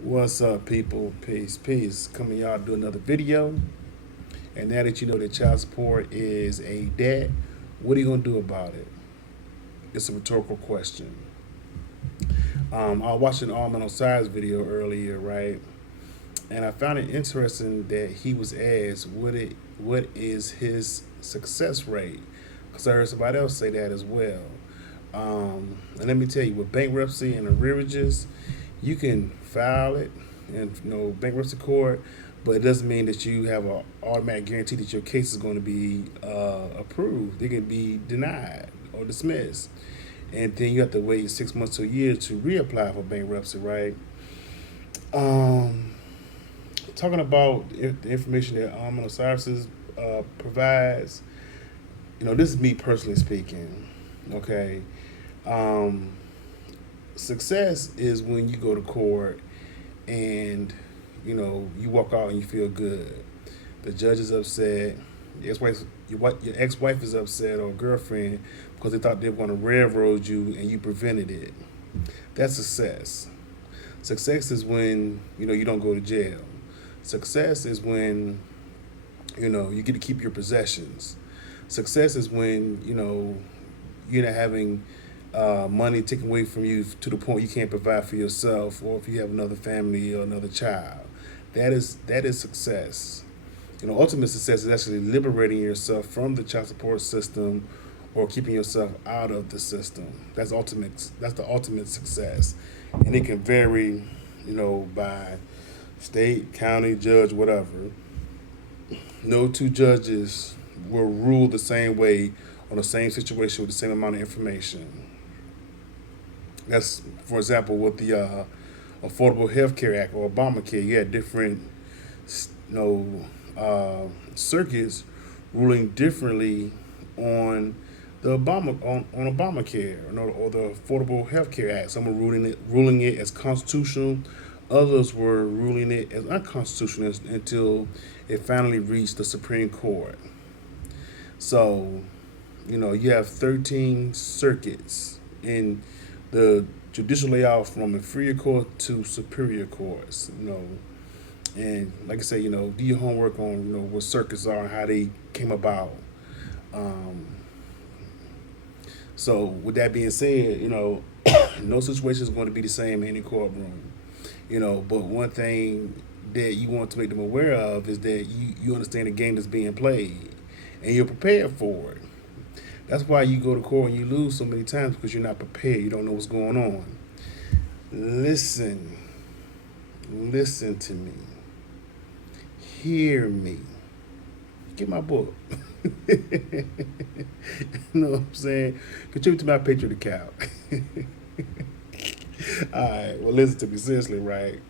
What's up, people? Peace. Coming y'all do another video. And now that you know that child support is a debt, what are you gonna do about it? It's a rhetorical question. I was watching Alman Osiris video earlier, right? And I found it interesting that he was asked what is his success rate? Because I heard somebody else say that as well. And let me tell you, with bankruptcy and arrearages, you can file it in bankruptcy court, but it doesn't mean that you have an automatic guarantee that your case is going to be approved. It can be denied or dismissed, and then you have to wait 6 months to a year to reapply for bankruptcy, right? Um, Talking about the information that Osiris provides, this is me personally speaking. Okay, um, success is when you go to court and you walk out and you feel good. The judge is upset. Your ex-wife is upset or girlfriend because they thought they were going to railroad you and you prevented it. That's success. Success is when you don't go to jail. Success is when you get to keep your possessions. Success is when you're not having money taken away from you to the point you can't provide for yourself, or if you have another family or another child. That is success. Ultimate success is actually liberating yourself from the child support system or keeping yourself out of the system. That's ultimate. That's the ultimate success, and it can vary, by state, county, judge, whatever. No two judges will rule the same way on the same situation with the same amount of information. That's, for example, with the Affordable Health Care Act or Obamacare. You had different, circuits ruling differently on on Obamacare or the Affordable Health Care Act. Some were ruling it as constitutional. Others were ruling it as unconstitutional until it finally reached the Supreme Court. So, you have 13 circuits in the judicial layout from inferior court to superior courts. And like I say, do your homework on what circuits are and how they came about. Um, so with that being said, no situation is going to be the same in any courtroom. But one thing that you want to make them aware of is that you understand the game that's being played and you're prepared for it. That's why you go to court and you lose so many times, because you're not prepared. You don't know what's going on. Listen, listen to me. Hear me. Get my book. You know what I'm saying? Contribute to my Patreon account. All right. Well, listen to me seriously, right?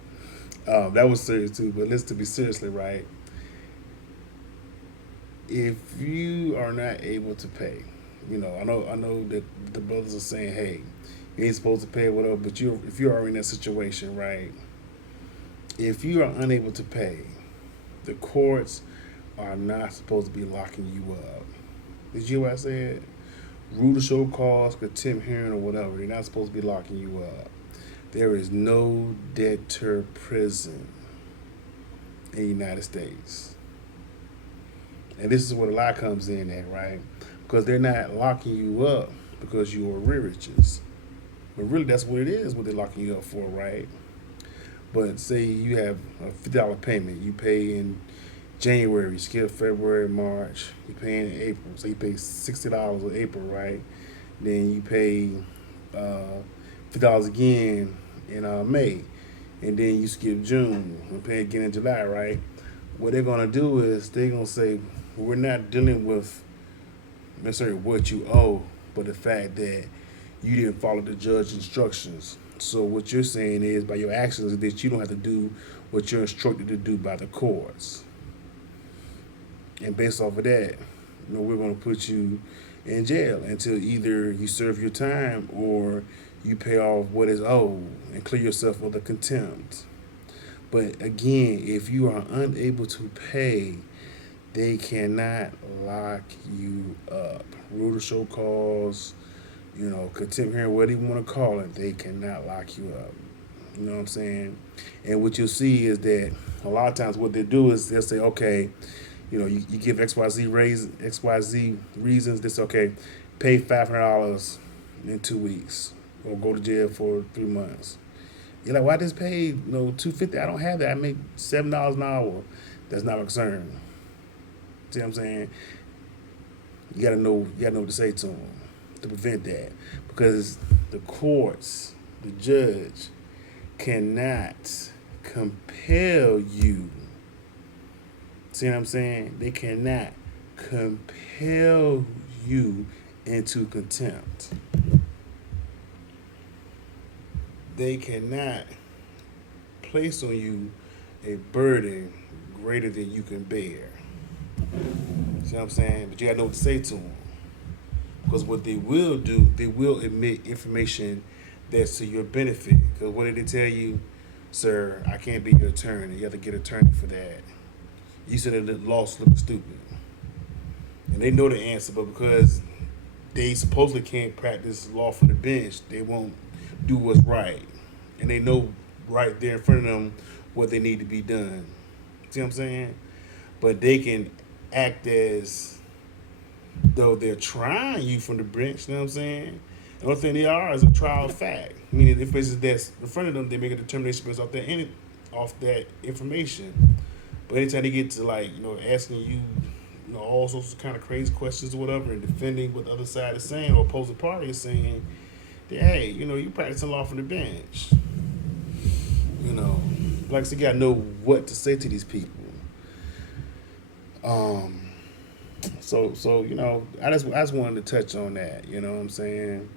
That was serious too, but listen to me seriously, right? If you are not able to pay, I know that the brothers are saying, hey, you ain't supposed to pay or whatever, but if you're already in that situation, right? If you are unable to pay, the courts are not supposed to be locking you up. Did you hear what I said? Rule to show cause, contempt hearing, or whatever. They're not supposed to be locking you up. There is no debtor prison in the United States. And this is where the lie comes in at, right? Because they're not locking you up because you are riches. But really, that's what it is, what they're locking you up for, right? But say you have a $50 payment. You pay in January, you skip February, March, you pay in April. So you pay $60 in April, right? Then you pay $50 again in May. And then you skip June and pay again in July, right? What they're gonna do is they're gonna say, we're not dealing with necessarily what you owe, but the fact that you didn't follow the judge's instructions. So what you're saying is, by your actions, that you don't have to do what you're instructed to do by the courts. And based off of that, we're going to put you in jail until either you serve your time or you pay off what is owed and clear yourself of the contempt. But again, if you are unable to pay, they cannot lock you up. Rule to show cause, contempt hearing, whatever you want to call it, they cannot lock you up. You know what I'm saying? And what you'll see is that a lot of times what they do is they'll say, okay, you give XYZ reasons. This okay, pay $500 in 2 weeks, or go to jail for 3 months. You're like, why just pay $250? I don't have that. I make $7 an hour. That's not my concern. See what I'm saying? You gotta know what to say to them to prevent that, because the courts, the judge, cannot compel you. See what I'm saying? They cannot compel you into contempt. They cannot place on you a burden greater than you can bear. See what I'm saying? But you gotta know what to say to them. Because what they will do, they will admit information that's to your benefit. Because what did they tell you? Sir, I can't be your attorney. You have to get an attorney for that. You said the law's looking stupid. And they know the answer, but because they supposedly can't practice law from the bench, they won't do what's right. And they know right there in front of them what they need to be done. See what I'm saying? But they can act as though they're trying you from the bench, you know what I'm saying? The only thing they are is a trial of fact. Meaning if it's that's in front of them, they make a determination based off that information. But anytime they get to asking you, all sorts of kind of crazy questions or whatever, and defending what the other side is saying or opposing party is saying, that, hey, you practicing law from the bench. Like I said, you gotta know what to say to these people. So I just wanted to touch on that. You know what I'm saying?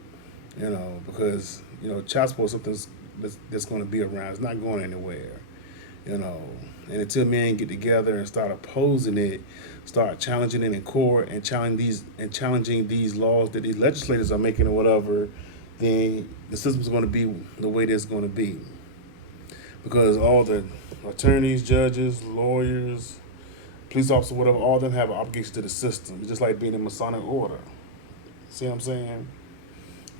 Because child support is something that's going to be around. It's not going anywhere. And until men get together and start opposing it, start challenging it in court, and challenging these laws that these legislators are making or whatever, then the system's going to be the way it's going to be. Because all the attorneys, judges, lawyers, police officers, whatever, all of them have an obligation to the system. It's just like being in Masonic order. See what I'm saying?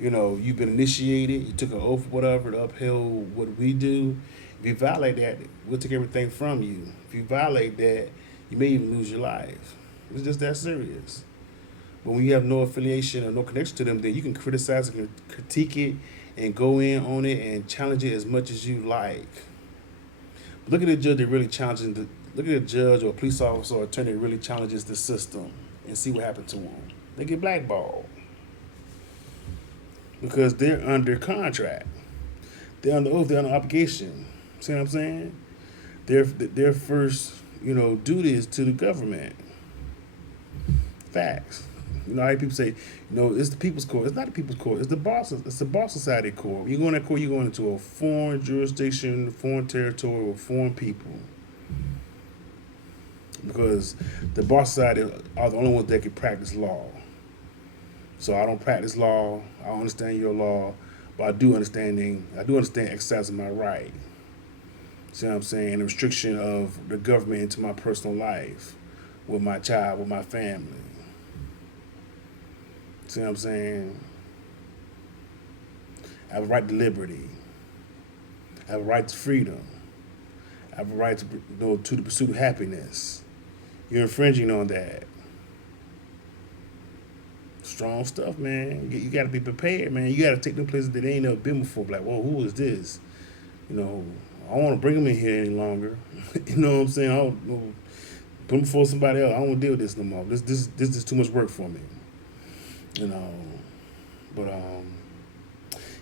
You've been initiated, you took an oath, whatever, to uphold what we do. If you violate that, we'll take everything from you. If you violate that, you may even lose your life. It's just that serious. But when you have no affiliation or no connection to them, then you can criticize and critique it and go in on it and challenge it as much as you like. But look at the judge that really challenging look at a judge or a police officer or attorney that really challenges the system, and see what happened to them. They get blackballed because they're under contract. They're under oath. They're under obligation. See what I'm saying? Their first duty is to the government. Facts. How people say, it's the people's court. It's not the people's court. It's the boss. It's the boss society court. You go in that court, you're going into a foreign jurisdiction, foreign territory, with foreign people. Because the boss society are the only ones that can practice law. So I don't practice law. I don't understand your law, but I do understand exercising my right. See what I'm saying? The restriction of the government into my personal life, with my child, with my family. See what I'm saying? I have a right to liberty. I have a right to freedom. I have a right to to the pursuit of happiness. You're infringing on that. Strong stuff, man. You got to be prepared, man. You got to take them places that they ain't never been before. Like, whoa, who is this? I don't want to bring them in here any longer. You know what I'm saying? I don't put them before somebody else. I don't want to deal with this no more. This is too much work for me. But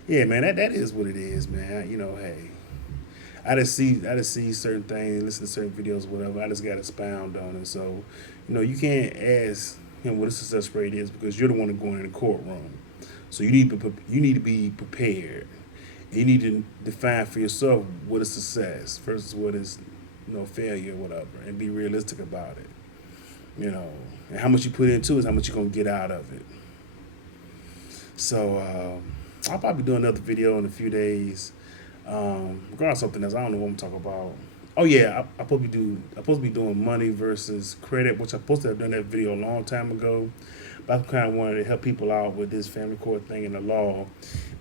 yeah, man, that is what it is, man. Hey, I just see certain things, listen to certain videos, whatever. I just got to expound on it. So, you can't ask him what a success rate is, because you're the one going in the courtroom. So you need to be prepared. You need to define for yourself what is success versus what is failure or whatever, and be realistic about it. And how much you put into it is how much you're gonna get out of it. So I'll probably do another video in a few days. Regarding something else, I don't know what I'm talking about. Oh yeah, I'm supposed to be doing money versus credit, which I'm supposed to have done that video a long time ago. But I kind of wanted to help people out with this family court thing and the law.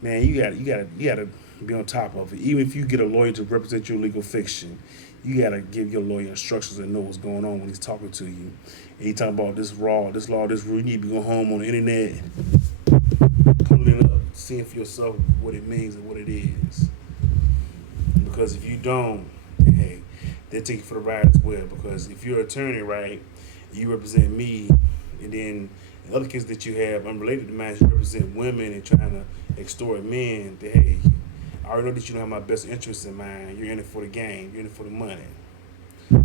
Man, you gotta Be on top of it. Even if you get a lawyer to represent your legal fiction, you gotta give your lawyer instructions and know what's going on when he's talking to you. And he talking about this law, this law, this rule. You need to be going home on the internet, pulling it up, seeing for yourself what it means and what it is. Because if you don't, hey, they'll take you for the ride as well. Because if you're an attorney, right, you represent me, and then in other cases that you have unrelated to mine, you represent women and trying to extort men. That hey, I already know that you don't have my best interests in mind. You're in it for the game. You're in it for the money.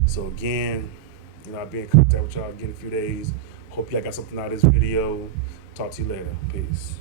So again, I'll be in contact with y'all again in a few days. Hope y'all got something out of this video. Talk to you later. Peace.